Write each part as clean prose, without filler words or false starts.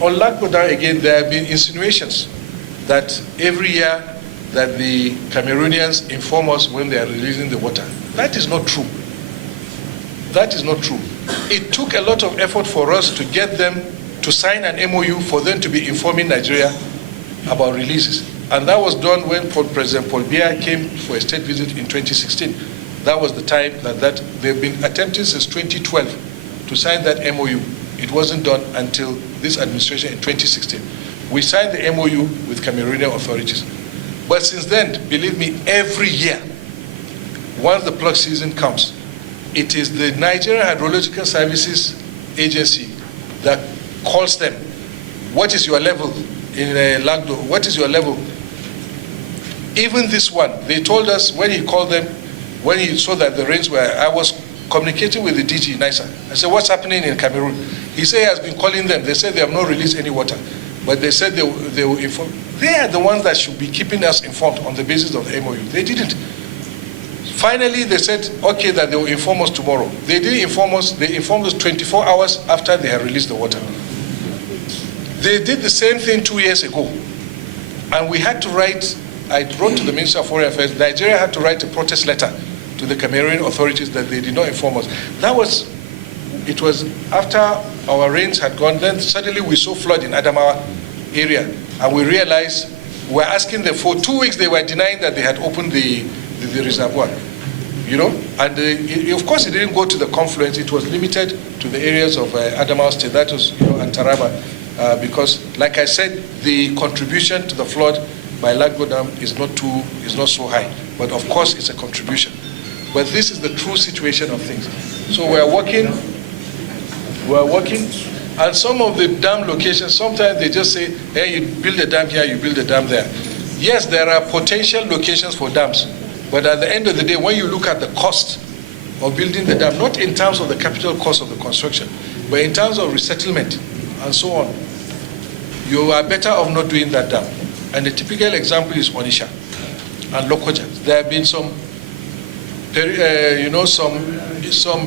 on Lac-Baudin, again, there have been insinuations that every year that the Cameroonians inform us when they are releasing the water. That is not true. That is not true. It took a lot of effort for us to get them to sign an MOU for them to be informing Nigeria about releases. And that was done when President Paul Biya came for a state visit in 2016. That was the time that they've been attempting since 2012 to sign that MOU. It wasn't done until this administration in 2016. We signed the MOU with Cameroonian authorities. But since then, believe me, every year, once the plug season comes, it is the Nigerian Hydrological Services Agency that calls them. What is your level in Lagdo? What is your level? Even this one, they told us when he called them, when he saw that the rains were, I was communicating with the DG NISA. I said, what's happening in Cameroon? He said he has been calling them. They said they have not released any water. But they said they will inform. They are the ones that should be keeping us informed on the basis of the MOU. They didn't. Finally, they said, okay, that they will inform us tomorrow. They didn't inform us. They informed us 24 hours after they had released the water. They did the same thing 2 years ago. And we had to write, I wrote to the Minister of Foreign Affairs, Nigeria had to write a protest letter to the Cameroonian authorities that they did not inform us. It was after our rains had gone, then suddenly we saw flood in Adamawa area. And we realized, we're asking them for 2 weeks, they were denying that they had opened the reservoir. You know, and of course it didn't go to the confluence, it was limited to the areas of Adamawa State, that was, and Taraba, because like I said, the contribution to the flood by Lac-Baudin is not so high, but of course it's a contribution. But this is the true situation of things. So we're working, and some of the dam locations, sometimes they just say, hey, you build a dam here, you build a dam there. Yes, there are potential locations for dams, but at the end of the day, when you look at the cost of building the dam, not in terms of the capital cost of the construction, but in terms of resettlement and so on, you are better off not doing that dam. And the typical example is Onitsha and Lokoja. There have been some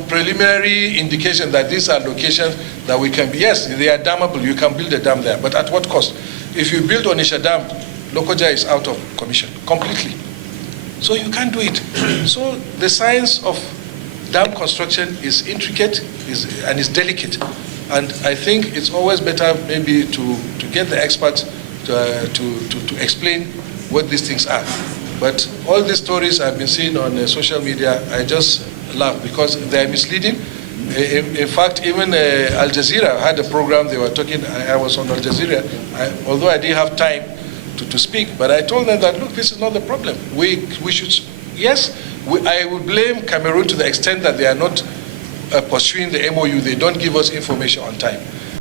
preliminary indication that these are locations that we can, yes, they are dammable, you can build a dam there, but at what cost? If you build Onitsha Dam, Lokoja is out of commission completely. So you can't do it. So the science of dam construction is intricate and is delicate. And I think it's always better maybe to get the experts to explain what these things are. But all these stories I've been seeing on social media, I just laugh because they're misleading. In fact, even Al Jazeera had a program, they were talking, I was on Al Jazeera, although I didn't have time to speak, but I told them that, look, this is not the problem. We should, yes, I would blame Cameroon to the extent that they are not pursuing the MOU, they don't give us information on time.